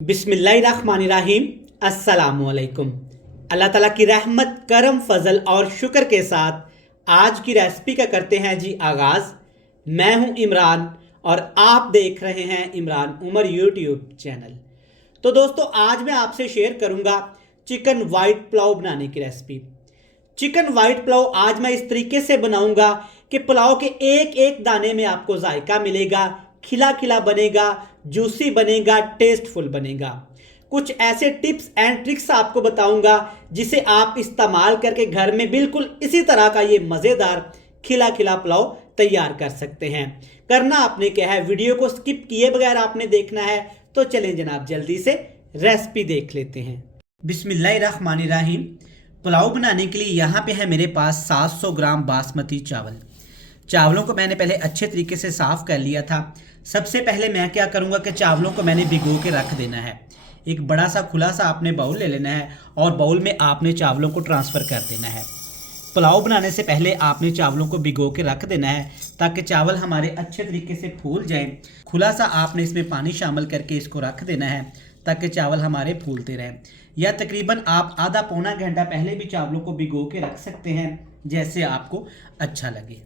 बिस्मिल्लाहिर्रहमानिर्रहीम। अस्सलामुअलैकुम। अल्लाह ताला की रहमत, करम, फजल और शुक्र के साथ आज की रेसिपी का करते हैं जी आगाज़। मैं हूं इमरान और आप देख रहे हैं इमरान उमर यूट्यूब चैनल। तो दोस्तों, आज मैं आपसे शेयर करूंगा चिकन वाइट पुलाव बनाने की रेसिपी। चिकन वाइट पुलाव आज मैं इस तरीके से बनाऊंगा कि पुलाव के एक एक दाने में आपको जायका मिलेगा, खिला खिला बनेगा, जूसी बनेगा, टेस्टफुल बनेगा। कुछ ऐसे टिप्स एंड ट्रिक्स आपको बताऊंगा जिसे आप इस्तेमाल करके घर में बिल्कुल इसी तरह का ये मज़ेदार खिला खिला पुलाव तैयार कर सकते हैं। करना आपने क्या है, वीडियो को स्किप किए बगैर आपने देखना है। तो चलें जनाब, जल्दी से रेसिपी देख लेते हैं। बिस्मिल्लाहिर्रहमानिर्रहीम। पुलाव बनाने के लिए यहाँ पे है मेरे पास 700 ग्राम बासमती चावल। चावलों को मैंने पहले अच्छे तरीके से साफ़ कर लिया था। सबसे पहले मैं क्या करूँगा कि चावलों को मैंने भिगो के रख देना है। एक बड़ा सा खुला सा आपने बाउल ले लेना है और बाउल में आपने चावलों को ट्रांसफ़र कर देना है। पुलाव बनाने से पहले आपने चावलों को भिगो के रख देना है ताकि चावल हमारे अच्छे तरीके से फूल जाएं। खुला सा आपने इसमें पानी शामिल करके इसको रख देना है ताकि चावल हमारे फूलते रहें। या तकरीबन आप आधा पौना घंटा पहले भी चावलों को भिगो के रख सकते हैं, जैसे आपको अच्छा लगे।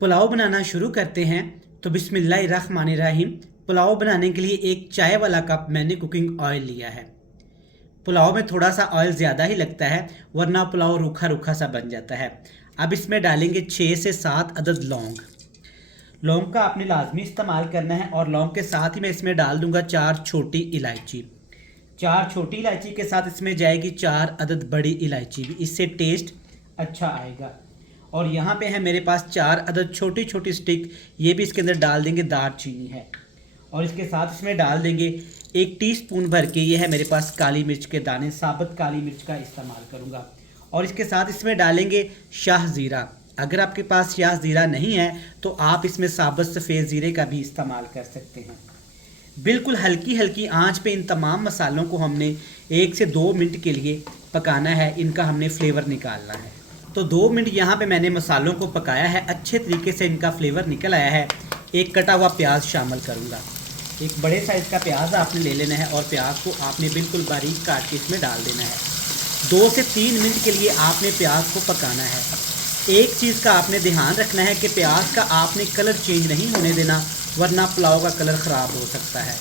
पुलाव बनाना शुरू करते हैं। तो बिस्मिल्लाहिर्रहमानिर्रहीम। पुलाव बनाने के लिए एक चाय वाला कप मैंने कुकिंग ऑयल लिया है। पुलाव में थोड़ा सा ऑयल ज़्यादा ही लगता है, वरना पुलाव रूखा रूखा सा बन जाता है। अब इसमें डालेंगे 6 से 7 अदद लौंग। लौंग का आपने लाजमी इस्तेमाल करना है और लौंग के साथ ही मैं इसमें डाल दूंगा 4 छोटी इलायची। 4 छोटी इलायची के साथ इसमें जाएगी 4 अदद बड़ी इलायची भी, इससे टेस्ट अच्छा आएगा। और यहाँ पे है मेरे पास 4 अदद छोटी छोटी स्टिक, ये भी इसके अंदर डाल देंगे। दालचीनी है और इसके साथ इसमें डाल देंगे 1 टीस्पून भर के, ये है मेरे पास काली मिर्च के दाने। साबुत काली मिर्च का इस्तेमाल करूँगा। और इसके साथ इसमें डालेंगे शाह ज़ीरा। अगर आपके पास शाह ज़ीरा नहीं है तो आप इसमें साबुत सफ़ेद ज़ीरे का भी इस्तेमाल कर सकते हैं। बिल्कुल हल्की हल्की आंच पे इन तमाम मसालों को हमने 1 से 2 मिनट के लिए पकाना है। इनका हमने फ्लेवर निकालना है। तो 2 मिनट यहाँ पे मैंने मसालों को पकाया है, अच्छे तरीके से इनका फ्लेवर निकल आया है। एक कटा हुआ प्याज शामिल करूँगा। एक बड़े साइज़ का प्याज आपने ले लेना है और प्याज को आपने बिल्कुल बारीक काट के इसमें डाल देना है। 2 से 3 मिनट के लिए आपने प्याज को पकाना है। एक चीज़ का आपने ध्यान रखना है कि प्याज का आपने कलर चेंज नहीं होने देना, वरना पुलाव का कलर ख़राब हो सकता है।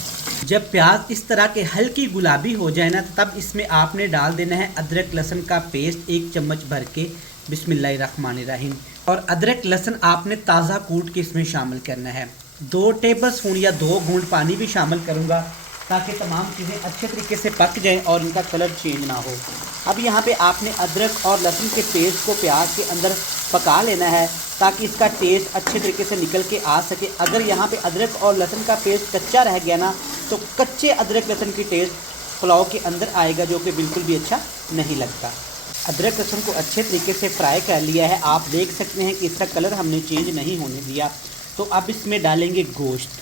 जब प्याज इस तरह के हल्की गुलाबी हो जाए ना, तब इसमें आपने डाल देना है अदरक लहसुन का पेस्ट 1 चम्मच भर के। बिस्मिल्लाहिर्रहमानिर्रहीम। और अदरक लहसुन आपने ताज़ा कूट के इसमें शामिल करना है। 2 टेबलस्पून या 2 घूंट पानी भी शामिल करूँगा ताकि तमाम चीज़ें अच्छे तरीके से पक जाएं और इनका कलर चेंज ना हो। अब यहाँ पे आपने अदरक और लहसुन के पेस्ट को प्याज के अंदर पका लेना है ताकि इसका टेस्ट अच्छे तरीके से निकल के आ सके। अगर यहाँ पे अदरक और लहसुन का पेस्ट कच्चा रह गया ना, तो कच्चे अदरक लहसुन की टेस्ट पुलाव के अंदर आएगा, जो कि बिल्कुल भी अच्छा नहीं लगता। अदरक लहसुन को अच्छे तरीके से फ्राई कर लिया है। आप देख सकते हैं कि इसका कलर हमने चेंज नहीं होने दिया। तो अब इसमें डालेंगे गोश्त।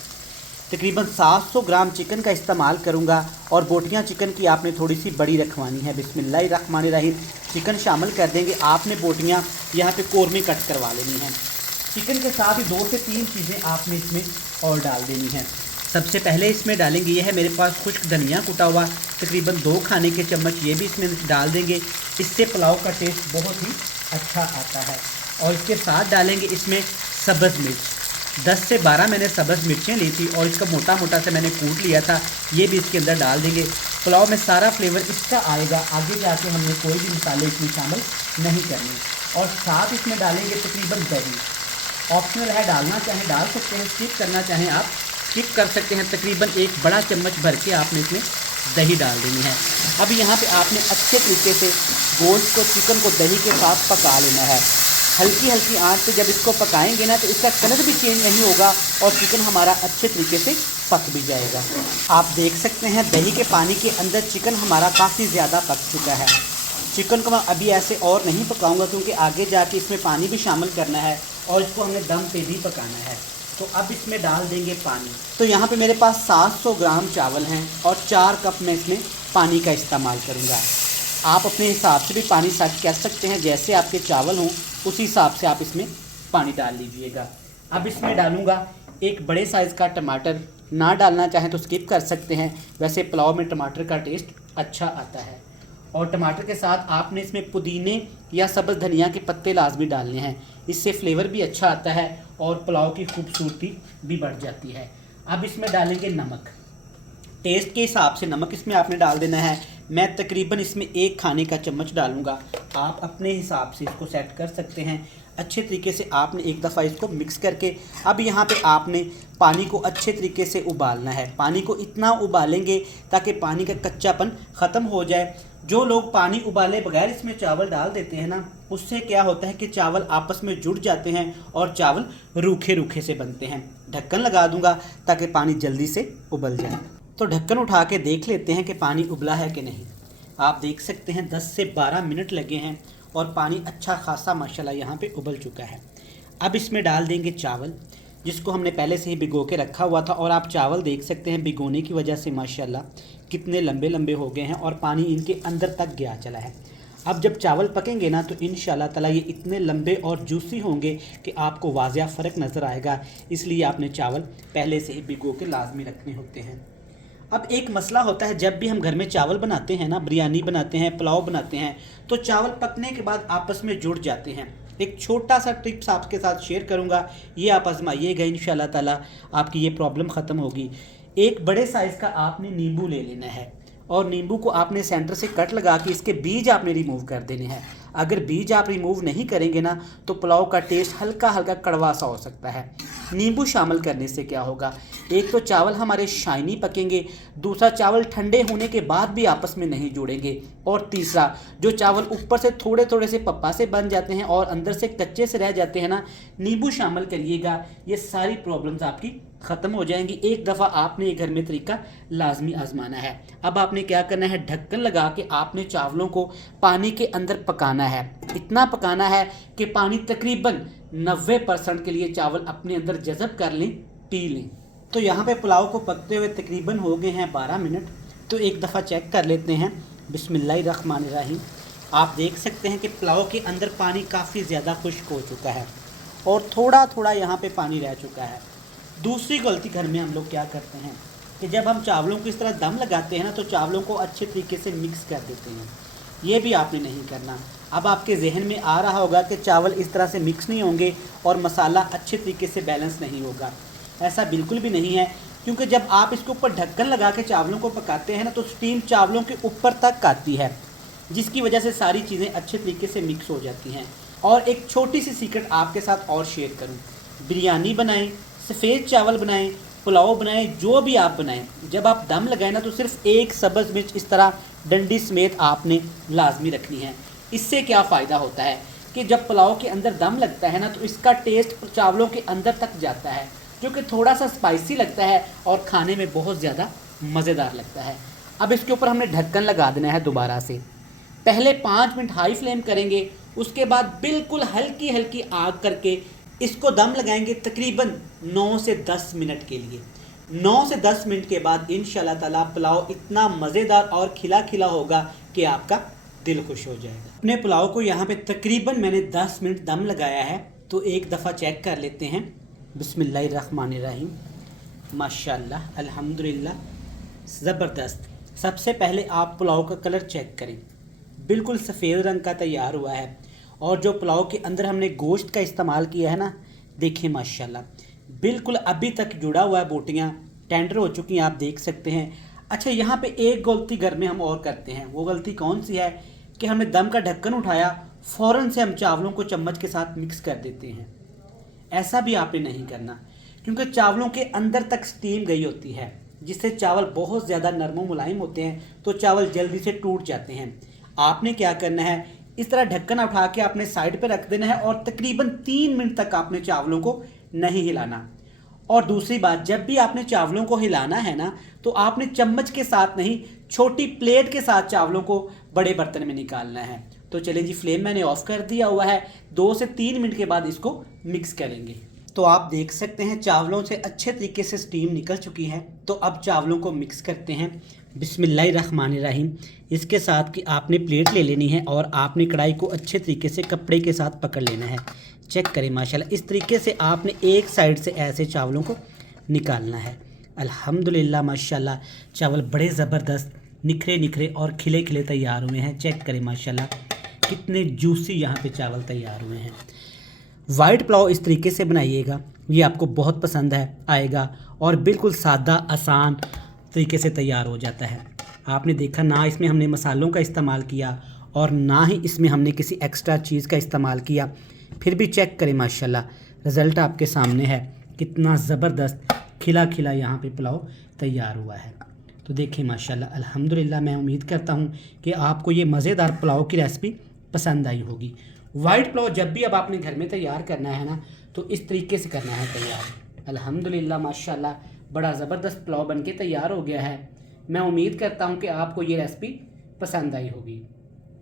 तकरीबन 700 ग्राम चिकन का इस्तेमाल करूंगा और बोटियां चिकन की आपने थोड़ी सी बड़ी रखवानी है। बिस्मिल्लाहिर्रहमानिर्रहीम। चिकन शामिल कर देंगे। आपने बोटियां यहाँ पे कोरमे कट करवा लेनी हैं। चिकन के साथ ही 2 से 3 चीज़ें आपने इसमें और डाल देनी हैं। सबसे पहले इसमें डालेंगे, ये है मेरे पास खुश्क धनिया कुटा हुआ, तकरीबन 2 खाने के चम्मच, ये भी इसमें डाल देंगे। इससे पुलाव का टेस्ट बहुत ही अच्छा आता है। और इसके साथ डालेंगे इसमें सब्ज़ मिर्च। 10 से 12 मैंने सब्ज़ मिर्चें ली थी और इसका मोटा मोटा से मैंने कूट लिया था, ये भी इसके अंदर डाल देंगे। पुलाव में सारा फ्लेवर इसका आएगा, आगे जाके हमने कोई भी मसाले इसमें शामिल नहीं करने। और साथ इसमें डालेंगे तकरीबन दही। ऑप्शनल है, डालना चाहें डाल सकते हैं, स्किप करना चाहें आप स्किप कर सकते हैं। तकरीबन 1 बड़ा चम्मच भर के आपने इसमें दही डाल देनी है। अब यहाँ पे आपने अच्छे तरीके से गोश्त को, चिकन को दही के साथ पका लेना है। हल्की हल्की आंच पे जब इसको पकाएंगे ना, तो इसका कलर भी चेंज नहीं होगा और चिकन हमारा अच्छे तरीके से पक भी जाएगा। आप देख सकते हैं दही के पानी के अंदर चिकन हमारा काफ़ी ज़्यादा पक चुका है। चिकन को मैं अभी ऐसे और नहीं पकाऊंगा क्योंकि आगे जाके इसमें पानी भी शामिल करना है और इसको हमें दम पे भी पकाना है। तो अब इसमें डाल देंगे पानी। तो यहाँ पे मेरे पास 700 ग्राम चावल हैं और 4 कप में इसमें पानी का इस्तेमाल करूँगा। आप अपने हिसाब से भी पानी सेट कर सकते हैं, जैसे आपके चावल हों उसी हिसाब से आप इसमें पानी डाल लीजिएगा। अब इसमें डालूँगा 1 बड़े साइज़ का टमाटर ना डालना चाहें तो स्किप कर सकते हैं। वैसे पुलाव में टमाटर का टेस्ट अच्छा आता है। और टमाटर के साथ आपने इसमें पुदीने या सब्ज़ धनिया के पत्ते लाजमी डालने हैं, इससे फ्लेवर भी अच्छा आता है और पुलाव की खूबसूरती भी बढ़ जाती है। अब इसमें डालेंगे नमक, टेस्ट के हिसाब से नमक इसमें आपने डाल देना है। मैं तकरीबन इसमें 1 खाने का चम्मच डालूंगा, आप अपने हिसाब से इसको सेट कर सकते हैं। अच्छे तरीके से आपने एक दफ़ा इसको मिक्स करके अब यहाँ पे आपने पानी को अच्छे तरीके से उबालना है। पानी को इतना उबालेंगे ताकि पानी का कच्चापन ख़त्म हो जाए। जो लोग पानी उबाले बगैर इसमें चावल डाल देते हैं ना, उससे क्या होता है कि चावल आपस में जुड़ जाते हैं और चावल रूखे रूखे से बनते हैं। ढक्कन लगा दूंगा ताकि पानी जल्दी से उबल जाए। तो ढक्कन उठा के देख लेते हैं कि पानी उबला है कि नहीं। आप देख सकते हैं 10 से 12 मिनट लगे हैं और पानी अच्छा खासा माशाल्लाह यहाँ पे उबल चुका है। अब इसमें डाल देंगे चावल, जिसको हमने पहले से ही भिगो के रखा हुआ था। और आप चावल देख सकते हैं भिगोने की वजह से माशाल्लाह कितने लंबे लंबे हो गए हैं और पानी इनके अंदर तक गया चला है। अब जब चावल पकेंगे ना तो इंशाल्लाह ताला ये इतने लंबे और जूसी होंगे कि आपको वाज़िया फ़र्क नज़र आएगा। इसलिए आपने चावल पहले से ही भिगो के लाजमी रखने होते हैं। अब एक मसला होता है, जब भी हम घर में चावल बनाते हैं ना, बिरयानी बनाते हैं, पुलाव बनाते हैं, तो चावल पकने के बाद आपस में जुड़ जाते हैं। एक छोटा सा टिप्स आपके साथ शेयर करूंगा, ये आप आजमाइएगा, इंशाल्लाह ताला आपकी ये प्रॉब्लम ख़त्म होगी। एक बड़े साइज़ का आपने नींबू ले लेना है और नींबू को आपने सेंटर से कट लगा के इसके बीज आपने रिमूव कर देने हैं। अगर बीज आप रिमूव नहीं करेंगे ना तो पुलाव का टेस्ट हल्का हल्का कड़वा सा हो सकता है। नींबू शामिल करने से क्या होगा, एक तो चावल हमारे शाइनी पकेंगे, दूसरा चावल ठंडे होने के बाद भी आपस में नहीं जुड़ेंगे, और तीसरा जो चावल ऊपर से थोड़े थोड़े से पप्पा से बन जाते हैं और अंदर से कच्चे से रह जाते हैं ना, नींबू शामिल करिएगा, ये सारी प्रॉब्लम्स आपकी ख़त्म हो जाएंगी। एक दफ़ा आपने ये घर में तरीका लाजमी आजमाना है। अब आपने क्या करना है, ढक्कन लगा के आपने चावलों को पानी के अंदर पकाना है। इतना पकाना है कि पानी तकरीबन 90% के लिए चावल अपने अंदर जज़ब कर लें, पी लें। तो यहाँ पे पुलाव को पकते हुए तकरीबन हो गए हैं 12 मिनट। तो एक दफ़ा चेक कर लेते हैं। बिस्मिल्लाहिर्रहमानिर्रहीम। आप देख सकते हैं कि पुलाव के अंदर पानी काफ़ी ज़्यादा खुश्क हो चुका है और थोड़ा थोड़ा यहाँ पे पानी रह चुका है। दूसरी गलती घर में हम लोग क्या करते हैं कि जब हम चावलों को इस तरह दम लगाते हैं ना तो चावलों को अच्छे तरीके से मिक्स कर देते हैं। ये भी आपने नहीं करना। अब आपके जहन में आ रहा होगा कि चावल इस तरह से मिक्स नहीं होंगे और मसाला अच्छे तरीके से बैलेंस नहीं होगा। ऐसा बिल्कुल भी नहीं है, क्योंकि जब आप इसके ऊपर ढक्कन लगा के चावलों को पकाते हैं ना तो स्टीम चावलों के ऊपर तक आती है, जिसकी वजह से सारी चीज़ें अच्छे तरीके से मिक्स हो जाती हैं। और एक छोटी सी सीक्रेट आपके साथ और शेयर करूँ, बिरयानी बनाएं, सफ़ेद चावल बनाएं, पुलाव बनाएं, जो भी आप बनाएं, जब आप दम लगाएं ना तो सिर्फ एक सब्ज़ मिर्च इस तरह डंडी समेत आपने लाजमी रखनी है। इससे क्या फ़ायदा होता है कि जब पुलाव के अंदर दम लगता है ना तो इसका टेस्ट चावलों के अंदर तक जाता है, जो कि थोड़ा सा स्पाइसी लगता है और खाने में बहुत ज़्यादा मज़ेदार लगता है। अब इसके ऊपर हमने ढक्कन लगा देना है दोबारा से। पहले 5 मिनट हाई फ्लेम करेंगे, उसके बाद बिल्कुल हल्की हल्की आग करके इसको दम लगाएंगे तकरीबन 9 से 10 मिनट के लिए। 9 से 10 मिनट के बाद इंशाल्लाह ताला पुलाव इतना मज़ेदार और खिला खिला होगा कि आपका दिल खुश हो जाएगा। अपने पुलाव को यहाँ पे तकरीबन मैंने 10 मिनट दम लगाया है, तो एक दफ़ा चेक कर लेते हैं। बिस्मिल्लाहिर्रहमानिर्रहीम। माशाल्लाह, अल्हम्दुलिल्लाह, ज़बरदस्त। सबसे पहले आप पुलाव का कलर चेक करें, बिल्कुल सफ़ेद रंग का तैयार हुआ है। और जो पुलाव के अंदर हमने गोश्त का इस्तेमाल किया है ना, देखिए माशाल्लाह बिल्कुल अभी तक जुड़ा हुआ है, बोटियाँ टेंडर हो चुकी हैं, आप देख सकते हैं। अच्छा, यहाँ पे एक गलती घर में हम और करते हैं। वो गलती कौन सी है कि हमने दम का ढक्कन उठाया, फ़ौरन से हम चावलों को चम्मच के साथ मिक्स कर देते हैं। ऐसा भी आपने नहीं करना, क्योंकि चावलों के अंदर तक स्टीम गई होती है, जिससे चावल बहुत ज़्यादा नरम मुलायम होते हैं, तो चावल जल्दी से टूट जाते हैं। आपने क्या करना है, इस तरह ढक्कन उठा के आपने साइड पे रख देना है और तकरीबन 3 मिनट तक आपने चावलों को नहीं हिलाना। और दूसरी बात, जब भी आपने चावलों को हिलाना है ना तो आपने चम्मच के साथ नहीं, छोटी प्लेट के साथ चावलों को बड़े बर्तन में निकालना है। तो चलें जी, फ्लेम मैंने ऑफ़ कर दिया हुआ है। 2 से 3 मिनट के बाद इसको मिक्स करेंगे। तो आप देख सकते हैं चावलों से अच्छे तरीके से स्टीम निकल चुकी है। तो अब चावलों को मिक्स करते हैं। बिस्मिल्लाहिर्रहमानिर्रहीम। इसके साथ कि आपने प्लेट ले लेनी है और आपने कढ़ाई को अच्छे तरीके से कपड़े के साथ पकड़ लेना है। चेक करें माशाल्लाह, इस तरीके से आपने एक साइड से ऐसे चावलों को निकालना है। अल्हम्दुलिल्लाह माशाल्लाह चावल बड़े ज़बरदस्त निखरे निखरे और खिले खिले तैयार हुए हैं। चेक करें माशाल्लाह कितने जूसी यहाँ पे चावल तैयार हुए हैं। वाइट पुलाव इस तरीके से बनाइएगा, ये आपको बहुत पसंद आएगा और बिल्कुल सादा आसान तरीके से तैयार हो जाता है। आपने देखा ना इसमें हमने मसालों का इस्तेमाल किया और ना ही इसमें हमने किसी एक्स्ट्रा चीज़ का इस्तेमाल किया, फिर भी चेक करें माशाल्लाह रिज़ल्ट आपके सामने है। कितना ज़बरदस्त खिला खिला यहाँ पे पुलाव तैयार हुआ है। तो देखिए माशाल्लाह अल्हम्दुलिल्लाह, मैं उम्मीद करता हूँ कि आपको ये मज़ेदार पुलाव की रेसिपी पसंद आई होगी। वाइट पुलाव जब भी अब आपने घर में तैयार करना है ना, तो इस तरीके से करना है तैयार। अल्हम्दुलिल्लाह माशाल्लाह बड़ा ज़बरदस्त पुलाव बनके तैयार हो गया है। मैं उम्मीद करता हूँ कि आपको ये रेसिपी पसंद आई होगी।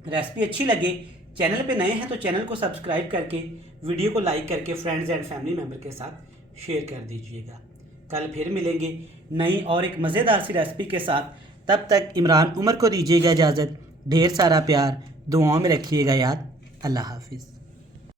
रेसिपी अच्छी लगे, चैनल पे नए हैं तो चैनल को सब्सक्राइब करके वीडियो को लाइक करके फ्रेंड्स एंड फैमिली मेम्बर के साथ शेयर कर दीजिएगा। कल फिर मिलेंगे नई और एक मज़ेदार सी रेसिपी के साथ। तब तक इमरान उमर को दीजिएगा इजाज़त। ढेर सारा प्यार, दुआओं में रखिएगा याद। अल्लाह हाफिज़।